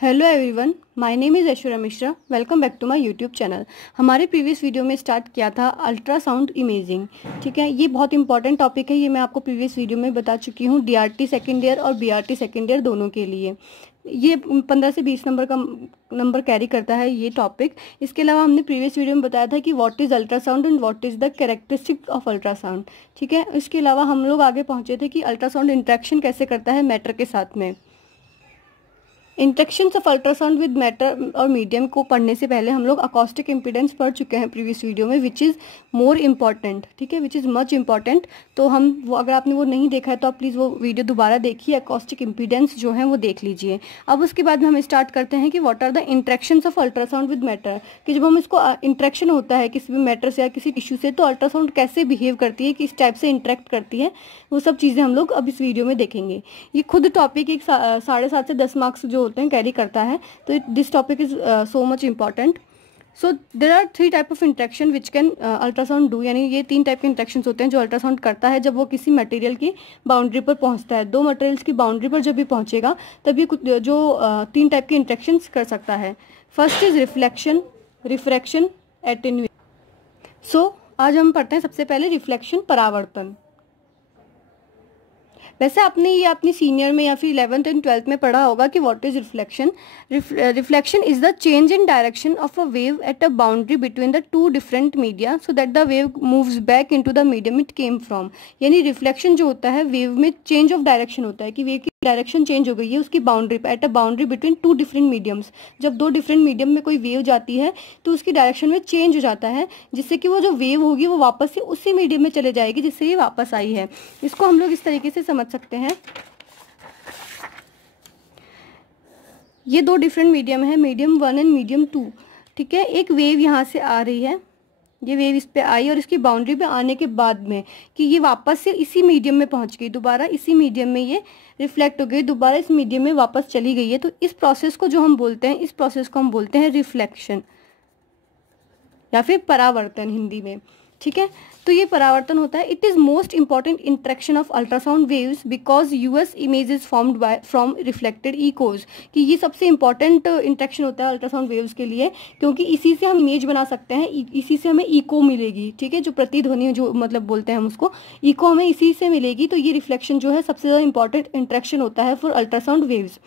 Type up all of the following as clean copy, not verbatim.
Hello everyone, my name is Aishwarya Mishra. Welcome back to my YouTube channel. हमारे previous video में start किया था ultrasound imaging. ठीक है, ये बहुत इंपॉर्टेंट टॉपिक है। ये मैं आपको प्रीवियस वीडियो में बता चुकी हूँ, डीआरटी सेकेंड ईयर और बीआरटी सेकेंड ईयर दोनों के लिए। ये 15 से 20 नंबर का नंबर कैरी करता है ये टॉपिक। इसके अलावा हमने प्रीवियस वीडियो में बताया था कि what is ultrasound and what is the characteristic of ultrasound. ठीक है, इसके अलावा हम लोग आगे पहुँचे थे कि अल्ट्रासाउंड इंट्रैक्शन कैसे करता है मैटर के साथ में। Interactions of ultrasound with matter और मीडियम को पढ़ने से पहले हम लोग अकॉस्टिक इम्पीडेंस पढ़ चुके हैं प्रीवियस वीडियो में, विच इज़ मोर इम्पॉर्टेंट। ठीक है, विच इज़ मच इम्पॉर्टेंट। तो हम वो, अगर आपने वो नहीं देखा है तो आप प्लीज़ वो वीडियो दोबारा देखिए, अकॉस्टिक इम्पीडेंस जो है वो देख लीजिए। अब उसके बाद में हम स्टार्ट करते हैं कि what are the interactions of ultrasound with matter, कि जब हम इसको इंट्रैक्शन होता है किसी भी मैटर से या किसी टिश्यू से, तो अल्ट्रासाउंड कैसे बिहेव करती है, किस टाइप से इंटरेक्ट करती है, वो सब चीज़ें हम लोग अब इस वीडियो में देखेंगे। ये खुद टॉपिक एक 7.5 से 10 मार्क्स जो होते हैं कैरी करता है, तो this topic is so much important. So there are 3 type of interaction which can ultrasound do, यानी ये 3 टाइप के इंट्रैक्शन होते हैं जो अल्ट्रासाउंड करता है जब वो किसी मटेरियल की बाउंड्री पर पहुंचता है। 2 मटेरियल्स की बाउंड्री पर जब भी पहुंचेगा तब ये कुछ जो 3 टाइप के इंट्रैक्शन कर सकता है। First is reflection, refraction, attenuation. So आज हम पढ़ते हैं सबसे पहले रिफ्लेक्शन, परावर्तन। वैसे आपने ये अपनी सीनियर में या फिर 11th एंड 12th में पढ़ा होगा कि what is reflection. Reflection is the change in direction of a wave at a boundary between the 2 different media so that the wave moves back into the medium it came from. यानी reflection जो होता है, wave में change of direction होता है कि wave की direction change हो गई है उसकी बाउंड्री पे, at a boundary between 2 different mediums. जब 2 डिफरेंट मीडियम में कोई वेव जाती है तो उसकी डायरेक्शन में चेंज हो जाता है, जिससे कि वो जो वेव होगी वो वापस से उसी मीडियम में चले जाएगी जिससे ये वापस आई है। इसको हम लोग इस तरीके से समझ सकते हैं। ये 2 डिफरेंट मीडियम है, मीडियम 1 एंड मीडियम 2। ठीक है, एक वेव यहाँ से आ रही है, ये वेव इस पे आई और इसकी बाउंड्री पे आने के बाद में कि ये वापस से इसी मीडियम में पहुंच गई, दोबारा इसी मीडियम में ये रिफ्लेक्ट हो गई, दोबारा इस मीडियम में वापस चली गई है। तो इस प्रोसेस को जो हम बोलते हैं, इस प्रोसेस को हम बोलते हैं रिफ्लेक्शन या फिर परावर्तन हिंदी में। ठीक है, तो ये परावर्तन होता है। It is most important interaction of ultrasound waves because US images formed by from reflected echoes, कि ये सबसे इंपॉर्टेंट इंट्रैक्शन होता है अल्ट्रासाउंड वेव्स के लिए, क्योंकि इसी से हम इमेज बना सकते हैं, इसी से हमें इको मिलेगी। ठीक है, जो प्रतिध्वनि जो मतलब बोलते हैं हम उसको, इको हमें इसी से मिलेगी। तो ये रिफ्लेक्शन जो है सबसे ज़्यादा इंपॉर्टेंट इंट्रैक्शन होता है for ultrasound waves.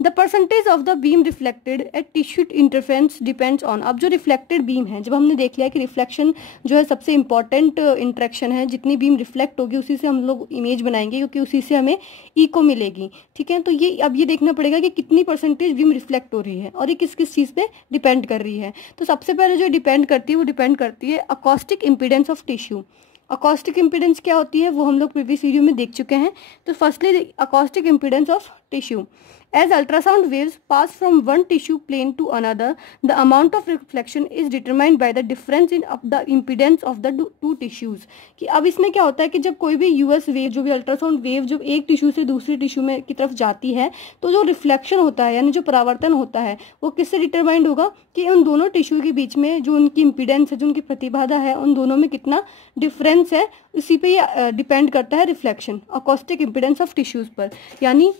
The percentage of the beam reflected eight tissue interference depends on. अब जो रिफ्लेक्टेड बीम है, जब हमने देख लिया कि रिफ्लेक्शन जो है सबसे इंपॉर्टेंट इंट्रैक्शन है, जितनी बीम रिफ्लेक्ट होगी उसी से हम लोग इमेज बनाएंगे क्योंकि उसी से हमें इको मिलेगी। ठीक है, तो ये अब ये देखना पड़ेगा कि कितनी परसेंटेज बीम रिफ्लेक्ट हो रही है और ये किस किस चीज़ पे डिपेंड कर रही है। तो सबसे पहले जो डिपेंड करती है वो डिपेंड करती है acoustic impedance of tissue. Acoustic impedance क्या होती है वो हम लोग प्रीवियस वीडियो में देख चुके हैं। तो firstly acoustic impedance of tissue. As ultrasound waves pass from one tissue plane to another, the amount of reflection is determined by the difference in the impedance of the 2 tissues। कि अब इसमें क्या होता है कि जब कोई भी यूएस वेव, जो भी अल्ट्रासाउंड वेव जब एक टिश्यू से दूसरी टिश्यू में की तरफ जाती है, तो जो रिफ्लेक्शन होता है यानी जो परावर्तन होता है वो किससे डिटरमाइंड होगा कि उन दोनों टिश्यू के बीच में जो उनकी इम्पीडेंस है, जो उनकी प्रतिबाधा है, उन दोनों में कितना डिफरेंस है, इसी पे ये डिपेंड करता है reflection, acoustic impedance of tissues पर। यानी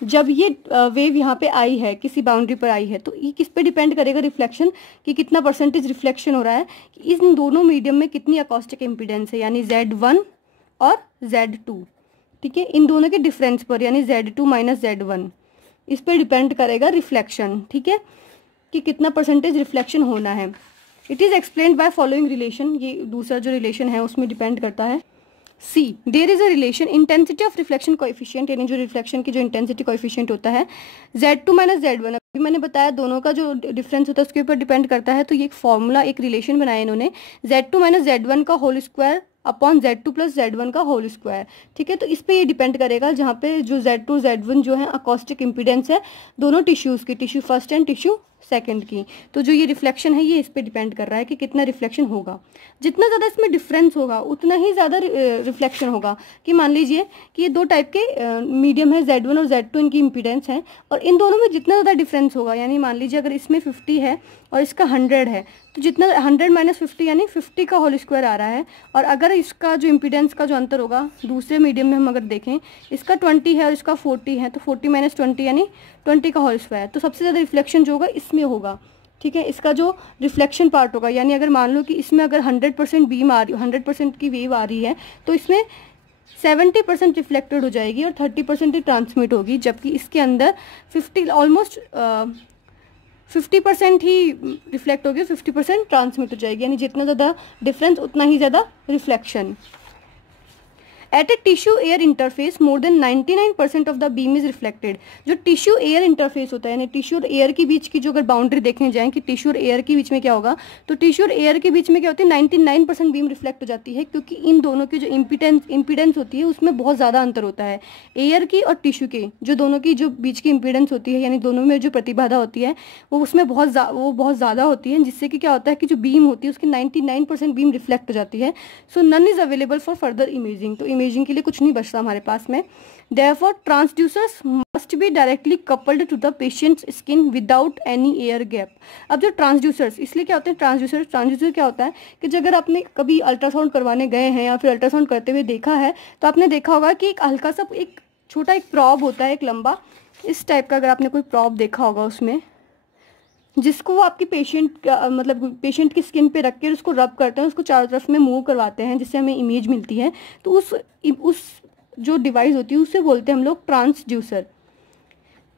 जब ये वेव यहाँ पे आई है, किसी बाउंड्री पर आई है, तो ये किस पे डिपेंड करेगा रिफ्लेक्शन, कि कितना परसेंटेज रिफ्लेक्शन हो रहा है, कि इन दोनों मीडियम में कितनी अकॉस्टिक इम्पीडेंस है, यानी Z1 और Z2। ठीक है, इन दोनों के डिफरेंस पर, यानी Z2 माइनस Z1, इस पर डिपेंड करेगा रिफ्लेक्शन। ठीक है, कि कितना परसेंटेज रिफ्लेक्शन होना है। It is explained by following relation. ये दूसरा जो रिलेशन है उसमें डिपेंड करता है। See there is a relation intensity of reflection coefficient, यानी जो रिफ्लेक्शन की जो इंटेंसिटी कोएफिशिएंट होता है Z2 माइनस Z1। अभी मैंने बताया दोनों का जो डिफरेंस होता है उसके ऊपर डिपेंड करता है। तो ये एक फॉर्मूला, एक रिलेशन बनाया इन्होंने, Z2 माइनस Z1 का whole square upon Z2 plus Z1 का होल स्क्वायर। ठीक है, तो इस पे ये डिपेंड करेगा, जहाँ पे जो Z2 Z1 जो है अकॉस्टिक इम्पीडेंस है दोनों टिश्यूज की, tissue first and tissue second की। तो जो ये रिफ्लेक्शन है ये इस पे डिपेंड कर रहा है कि कितना रिफ्लेक्शन होगा। जितना ज़्यादा इसमें डिफरेंस होगा उतना ही ज़्यादा रिफ्लेक्शन होगा। कि मान लीजिए कि ये 2 टाइप के मीडियम है, Z1 और Z2 इनकी इम्पीडेंस है, और इन दोनों में जितना ज़्यादा डिफरेंस होगा, यानी मान लीजिए अगर इसमें 50 है और इसका 100 है, तो जितना 100 माइनस 50 यानी 50 का होल स्क्वायर आ रहा है। और अगर इसका जो इम्पीडेंस का जो अंतर होगा दूसरे मीडियम में हम अगर देखें, इसका 20 है और इसका 40 है, तो 40 माइनस 20 यानी 20 का होल स्क्वायर। तो सबसे ज़्यादा रिफ्लेक्शन जो होगा इसमें होगा, ठीक है, इसका जो रिफ्लेक्शन पार्ट होगा। यानी अगर मान लो कि इसमें अगर 100% बीम आ रही, 100% की वेव आ रही है, तो इसमें 70% रिफ्लेक्टेड हो जाएगी और 30% ही ट्रांसमिट होगी, जबकि इसके अंदर 50% ही रिफ्लेक्ट होगी, 50% ट्रांसमिट हो जाएगी। यानी जितना ज़्यादा डिफरेंस उतना ही ज़्यादा reflection. At a tissue air interface more than 99% of the beam is reflected. जो टिश्यू एयर इंटरफेस होता है, यानी टिश्यू और एयर के बीच की जो अगर बाउंड्री देखने जाएं कि टिश्यू और एयर के बीच में क्या होगा, तो टिश्यू और एयर के बीच में क्या होती है, 99% बीम रिफ्लेक्ट हो जाती है, क्योंकि इन दोनों की जो इम्पीडेंस होती है उसमें बहुत ज़्यादा अंतर होता है। एयर की और टिश्यू के जो दोनों की जो बीच की इम्पीडेंस होती है, यानी दोनों में जो प्रतिबाधा होती है वो उसमें बहुत ज़्यादा होती है, जिससे कि क्या होता है कि जो बीम होती है उसकी 99% बीम रिफ्लेक्ट हो जाती है। So none is available for further imaging. तो इमेजिंग के लिए कुछ नहीं बचता हमारे पास में। Therefore, transducers must be directly coupled to the patient's skin without any air gap। अब जो ट्रांसड्यूसर्स, इसलिए क्या होते हैं ट्रांसड्यूसर क्या होता है कि जो अगर आपने कभी अल्ट्रासाउंड करवाने गए हैं या फिर अल्ट्रासाउंड करते हुए देखा है, तो आपने देखा होगा कि एक हल्का सा एक छोटा एक प्रॉब होता है, एक लंबा इस टाइप का, अगर आपने कोई प्रॉब देखा होगा उसमें, जिसको वो आपकी पेशेंट की स्किन पे रख के उसको रब करते हैं, उसको चारों तरफ में मूव करवाते हैं, जिससे हमें इमेज मिलती है। तो उस जो डिवाइस होती है उससे बोलते हैं हम लोग ट्रांसड्यूसर।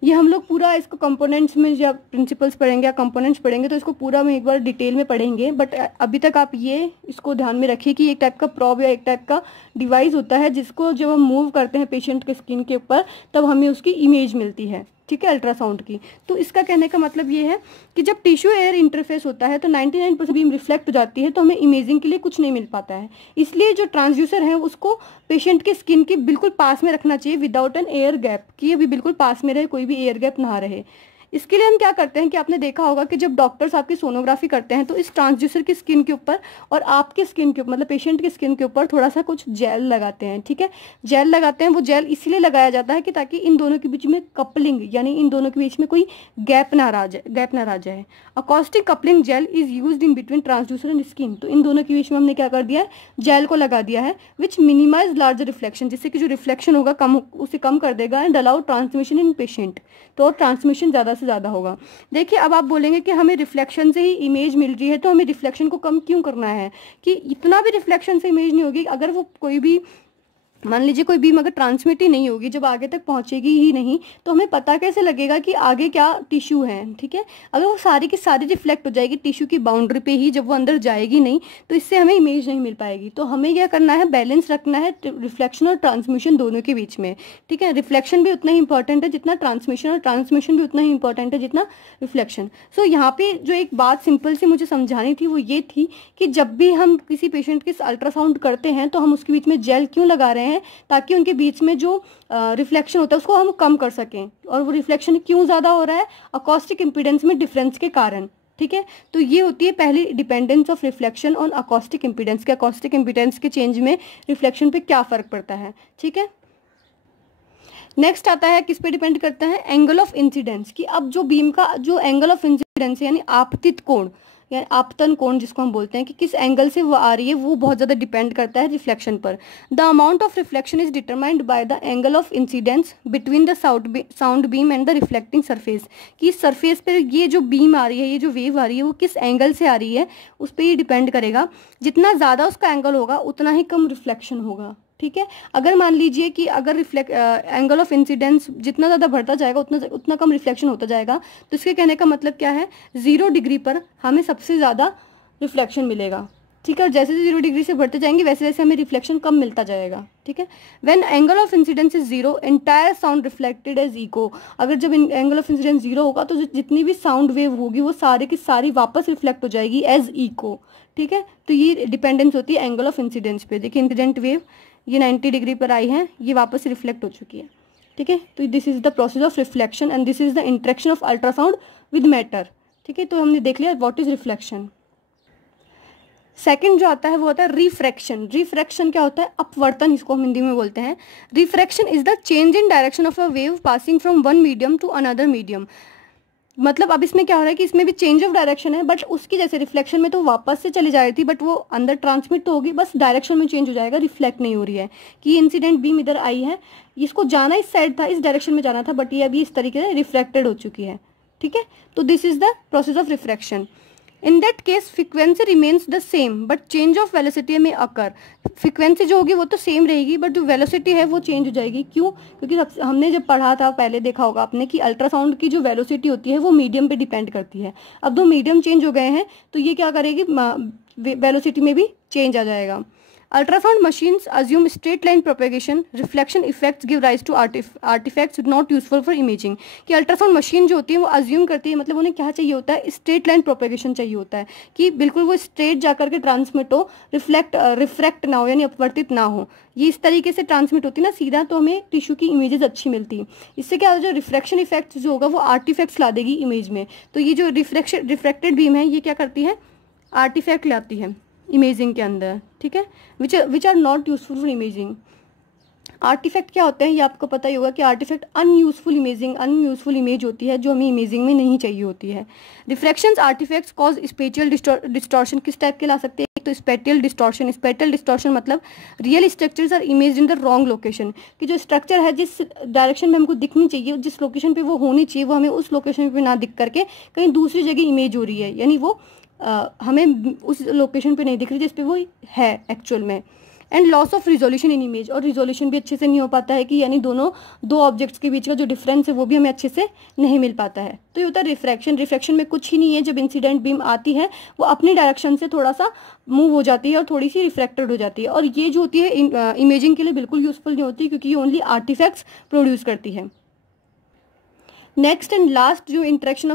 ये हम लोग पूरा इसको कंपोनेंट्स में जब प्रिंसिपल्स पढ़ेंगे या कंपोनेंट्स पढ़ेंगे तो इसको पूरा में एक बार डिटेल में पढ़ेंगे, बट अभी तक आप ये इसको ध्यान में रखिए कि एक टाइप का प्रॉब या एक टाइप का डिवाइस होता है, जिसको जब हम मूव करते हैं पेशेंट के स्किन के ऊपर तब हमें उसकी इमेज मिलती है, ठीक है, अल्ट्रासाउंड की। तो इसका कहने का मतलब ये है कि जब टिश्यू एयर इंटरफेस होता है तो 99% बीम रिफ्लेक्ट हो जाती है, तो हमें इमेजिंग के लिए कुछ नहीं मिल पाता है। इसलिए जो ट्रांसड्यूसर है उसको पेशेंट के स्किन के बिल्कुल पास में रखना चाहिए विदाउट एन एयर गैप, कि ये भी बिल्कुल पास में रहे, कोई भी एयर गैप ना रहे। इसके लिए हम क्या करते हैं कि आपने देखा होगा कि जब डॉक्टर्स आपकी सोनोग्राफी करते हैं तो इस ट्रांसड्यूसर की स्किन के ऊपर और आपके स्किन के ऊपर, मतलब पेशेंट की स्किन के ऊपर थोड़ा सा कुछ जेल लगाते हैं, ठीक है, जेल लगाते हैं। वो जेल इसलिए लगाया जाता है कि ताकि इन दोनों के बीच में कपलिंग, यानी इन दोनों के बीच में कोई गैप ना रह जाए। Acoustic coupling gel is used in between transducer and skin. तो इन दोनों के बीच में हमने क्या कर दिया है, जेल को लगा दिया है, विच मिनिमाइज लार्जर रिफ्लेक्शन, जिससे कि जो रिफ्लेक्शन होगा उसे कम कर देगा, and allow transmission in patient, तो ट्रांसमिशन ज़्यादा से ज़्यादा होगा। देखिए अब आप बोलेंगे कि हमें रिफ्लेक्शन से ही इमेज मिल रही है, तो हमें रिफ्लेक्शन को कम क्यों करना है, कि इतना भी रिफ्लेक्शन से इमेज नहीं होगी। अगर वो कोई भी मान लीजिए कोई बीम अगर ट्रांसमिट ही नहीं होगी, जब आगे तक पहुंचेगी ही नहीं, तो हमें पता कैसे लगेगा कि आगे क्या टिश्यू है, ठीक है। अगर वो सारी की सारी रिफ्लेक्ट हो जाएगी टिश्यू की बाउंड्री पे ही, जब वो अंदर जाएगी नहीं, तो इससे हमें इमेज नहीं मिल पाएगी। तो हमें क्या करना है, बैलेंस रखना है रिफ्लेक्शन और ट्रांसमिशन दोनों के बीच में, ठीक है। रिफ्लेक्शन भी उतना ही इंपॉर्टेंट है जितना ट्रांसमिशन, और ट्रांसमिशन भी उतना ही इंपॉर्टेंट है जितना रिफ्लेक्शन। सो यहाँ पे जो एक बात सिंपल सी मुझे समझानी थी वो ये थी कि जब भी हम किसी पेशेंट के अल्ट्रासाउंड करते हैं तो हम उसके बीच में जेल क्यों लगा रहे हैं, ताकि उनके बीच में जो रिफ्लेक्शन होता है उसको हम कम कर सकें। और वो रिफ्लेक्शन क्यों ज़्यादा हो रहा है, अकॉस्टिक इम्पीडेंस में डिफरेंस के कारण, ठीक है। तो ये होती है पहली dependence of reflection on acoustic impedance के, अकॉस्टिक इम्पीडेंस के चेंज में रिफ्लेक्शन पे क्या फ़र्क पड़ता है, ठीक है। नेक्स्ट आता है, किस पे डिपेंड करता है, एंगल ऑफ इंसिडेंस, कि अब जो बीम का जो एंगल ऑफ इंसिडेंस यानी आपतित कोण या आपतन कोण जिसको हम बोलते हैं, कि किस एंगल से वो आ रही है, वो बहुत ज़्यादा डिपेंड करता है रिफ्लेक्शन पर। The amount of reflection is determined by the angle of incidence between the sound beam and the reflecting surface, कि सरफेस पर ये जो बीम आ रही है, ये जो वेव आ रही है, वो किस एंगल से आ रही है उस पर ये डिपेंड करेगा। जितना ज़्यादा उसका एंगल होगा उतना ही कम रिफ्लेक्शन होगा, ठीक है। अगर मान लीजिए कि अगर एंगल ऑफ इंसिडेंस जितना ज़्यादा बढ़ता जाएगा उतना कम रिफ्लेक्शन होता जाएगा, तो इसके कहने का मतलब क्या है, 0 डिग्री पर हमें सबसे ज़्यादा रिफ्लेक्शन मिलेगा, ठीक है। जैसे 0 डिग्री से बढ़ते जाएंगे वैसे वैसे हमें रिफ्लेक्शन कम मिलता जाएगा, ठीक है। When angle of incidence is 0 entire sound reflected as echo, अगर जब एंगल ऑफ इंसिडेंस 0 होगा तो जितनी भी साउंड वेव होगी वो सारी की सारी वापस रिफ्लेक्ट हो जाएगी एज इको, ठीक है। तो ये डिपेंडेंस होती है एंगल ऑफ इंसिडेंस पे। देखिए इंसिडेंट वेव ये 90 डिग्री पर आई है, ये वापस रिफ्लेक्ट हो चुकी है, ठीक है। तो this is the process of reflection and this is the interaction of ultrasound with matter, ठीक है। तो हमने देख लिया व्हाट इज रिफ्लेक्शन। सेकंड जो आता है वो होता है रिफ्रैक्शन। रिफ्रैक्शन क्या होता है, अपवर्तन इसको हम हिंदी में बोलते हैं। Refraction is the change in direction of a wave passing from one medium to another medium. मतलब अब इसमें क्या हो रहा है कि इसमें भी चेंज ऑफ डायरेक्शन है, बट उसकी जैसे रिफ्लेक्शन में तो वापस से चली जा रही थी, बट वो अंदर ट्रांसमिट तो होगी, बस डायरेक्शन में चेंज हो जाएगा, रिफ्लेक्ट नहीं हो रही है कि इंसिडेंट बीम इधर आई है, इसको जाना इस साइड था, इस डायरेक्शन में जाना था, बट ये अभी इस तरीके से रिफ्लेक्टेड हो चुकी है। ठीक है, तो this is the process of refraction. In that case frequency remains the same but change of velocity में अकर। फ्रीक्वेंसी जो होगी वो तो सेम रहेगी, बट जो वेलोसिटी है वो चेंज हो जाएगी। क्यों? क्योंकि हमने जब पढ़ा था, पहले देखा होगा आपने कि अल्ट्रासाउंड की जो वेलोसिटी होती है वो मीडियम पे डिपेंड करती है। अब दो मीडियम चेंज हो गए हैं तो ये क्या करेगी, वेलोसिटी में भी चेंज आ जाएगा। Ultrasound machines assume straight line propagation. Reflection effects give rise to artifacts not useful for imaging. कि अल्ट्रासाउंड मशीन जो होती है वो अज्यूम करती है, मतलब उन्हें क्या चाहिए होता है, स्ट्रेट लाइन प्रोपेगेशन चाहिए होता है कि बिल्कुल वो स्ट्रेट जाकर के ट्रांसमिट हो, रिफ्रैक्ट ना हो, यानी अपवर्तित ना हो। ये इस तरीके से ट्रांसमिट होती है ना सीधा, तो हमें टिश्यू की इमेजेस अच्छी मिलती है। इससे क्या होगा, जो रिफ्रैक्शन इफेक्ट जो होगा वो आर्टिफैक्ट्स ला देगी इमेज में। तो ये जो रिफ्रैक्टेड बीम है ये क्या करती है, आर्टिफैक्ट लाती है इमेजिंग के अंदर। ठीक है, which are not useful for imaging. Artifact क्या होते हैं ये आपको पता ही होगा कि आर्टिफैक्ट अनयूजफुल इमेज होती है जो हमें इमेजिंग में नहीं चाहिए होती है। Refractions artifacts cause spatial distortion किस टाइप के ला सकते हैं, एक तो स्पेटियल डिस्टॉर्शन मतलब real structures are image in the wrong location, कि जो स्ट्रक्चर है जिस डायरेक्शन में हमको दिखनी चाहिए, जिस लोकेशन पे वो होनी चाहिए, वो हमें उस लोकेशन पे ना दिख करके कहीं दूसरी जगह इमेज हो रही है, यानी वो हमें उस लोकेशन पे नहीं दिख रही जिस पे वो है एक्चुअल में। And loss of resolution in image, और रिजोल्यूशन भी अच्छे से नहीं हो पाता है कि यानी दो ऑब्जेक्ट्स के बीच का जो डिफरेंस है वो भी हमें अच्छे से नहीं मिल पाता है। तो ये होता है रिफ्रैक्शन में कुछ ही नहीं है, जब इंसिडेंट बीम आती है वो अपनी डायरेक्शन से थोड़ा सा मूव हो जाती है और थोड़ी सी रिफ्रैक्टेड हो जाती है, और ये जो होती है इमेजिंग के लिए बिल्कुल यूजफुल नहीं होती, क्योंकि ये ओनली आर्टिफैक्ट्स प्रोड्यूस करती है। नेक्स्ट एंड लास्ट जो इंटरेक्शन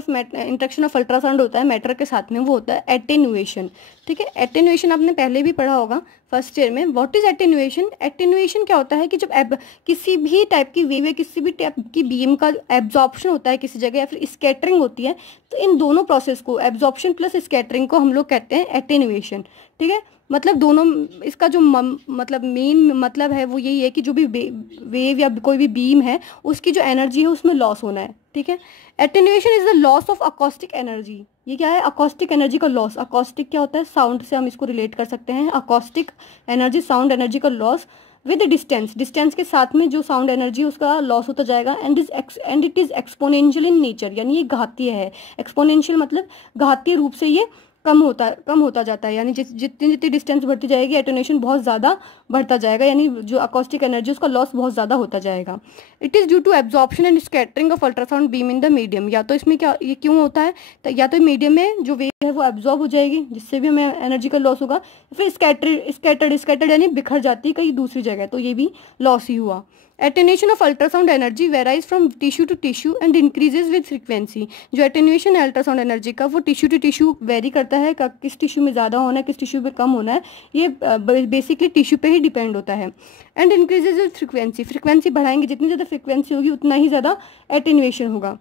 ऑफ अल्ट्रासाउंड होता है मैटर के साथ में, वो होता है एटेन्युएशन। ठीक है, एटेन्युएशन आपने पहले भी पढ़ा होगा फर्स्ट ईयर में। What is attenuation? एटेन्युएशन क्या होता है कि जब किसी भी टाइप की वेव या किसी भी टाइप की बीम का एब्जॉर्प्शन होता है किसी जगह, या फिर स्कैटरिंग होती है, तो इन दोनों प्रोसेस को, एब्जॉर्प्शन प्लस स्कैटरिंग को, हम लोग कहते हैं एटेन्युएशन। ठीक है, मतलब दोनों, इसका जो मतलब मेन मतलब है वो यही है कि जो भी वेव या कोई भी बीम है उसकी जो एनर्जी है उसमें लॉस होना है। ठीक है, attenuation is the loss of acoustic energy. ये क्या है, अकॉस्टिक एनर्जी का लॉस। अकॉस्टिक क्या होता है, साउंड से हम इसको रिलेट कर सकते हैं। अकॉस्टिक एनर्जी, साउंड एनर्जी का लॉस विद डिस्टेंस के साथ में जो साउंड एनर्जी उसका लॉस होता जाएगा। And it is exponential in nature, यानी ये घातीय है। एक्सपोनेंशियल मतलब घातीय रूप से ये कम होता जाता है, यानी जितनी डिस्टेंस बढ़ती जाएगी एटेन्युएशन बहुत ज़्यादा बढ़ता जाएगा, यानी जो अकॉस्टिक एनर्जी उसका लॉस बहुत ज़्यादा होता जाएगा। It is due to absorption and scattering of ultrasound beam in the medium. या तो इसमें क्या, ये क्यों होता है, तो या तो मीडियम में जो वेव है वो एब्जॉर्ब हो जाएगी जिससे भी हमें एनर्जी का लॉस होगा, फिर स्कैटर्ड यानी बिखर जाती है कहीं दूसरी जगह, तो ये भी लॉस ही हुआ। Attenuation of ultrasound energy varies from tissue to tissue and increases with frequency. जो एटेन्युएशन है अल्ट्रासाउंड एनर्जी का वो टिश्यू टू टिश्यू वेरी करता है, किस टिश्यू में ज़्यादा होना है, किस टिश्यू में कम होना है, ये बेसिकली टिश्यू पे ही डिपेंड होता है। एंड इंक्रीजेज विद फ्रीक्वेंसी बढ़ाएंगे, जितनी ज़्यादा फ्रीक्वेंसी होगी उतना ही ज़्यादा एटेन्युएशन होगा।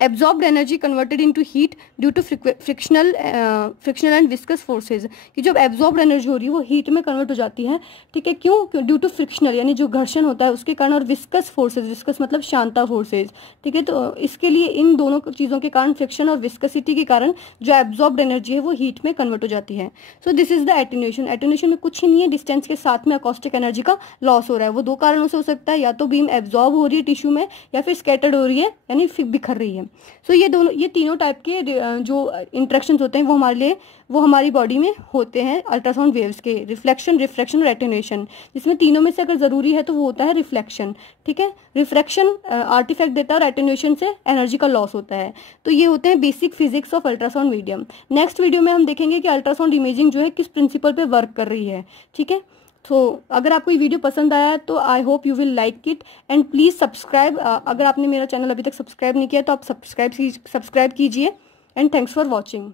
Absorbed energy converted into heat due to frictional and viscous forces, कि जब एब्जॉर्ब्ड एनर्जी हो रही है वो हीट में कन्वर्ट हो जाती है। ठीक है, क्यों? ड्यू टू फ्रिक्शनल यानी जो घर्षण होता है उसके कारण, और विस्कस फोर्सेज, विस्कस मतलब शांता फोर्सेज। ठीक है, तो इसके लिए इन दोनों चीज़ों के कारण, फ्रिक्शन और विस्कसिटी के कारण जो एब्जॉर्ब्ड एनर्जी है वो हीट में कन्वर्ट हो जाती है। So this is the attenuation. Attenuation में कुछ ही नहीं है, डिस्टेंस के साथ में अकॉस्टिक एनर्जी का लॉस हो रहा है। वो दो कारणों से हो सकता है, या तो बीम एब्जॉर्ब हो रही है टिश्यू में, या फिर स्कैटर्ड हो रही है यानी बिखर रही है। सो ये तीनों टाइप के जो इंटरेक्शंस होते हैं वो हमारी बॉडी में होते हैं अल्ट्रासाउंड वेव्स के, रिफ्रैक्शन और एटेन्युएशन। जिसमें तीनों में से अगर जरूरी है तो वो होता है रिफ्लेक्शन। ठीक है, रिफ्रैक्शन आर्टिफैक्ट देता है और एटेन्युएशन से एनर्जी का लॉस होता है। तो ये होते हैं basic physics of ultrasound medium. Next video में हम देखेंगे कि अल्ट्रासाउंड इमेजिंग जो है किस प्रिंसिपल पे वर्क कर रही है। ठीक है, तो अगर आपको ये वीडियो पसंद आया तो I hope you will like it and please subscribe. अगर आपने मेरा चैनल अभी तक सब्सक्राइब नहीं किया तो आप सब्सक्राइब कीजिए एंड थैंक्स फॉर वॉचिंग।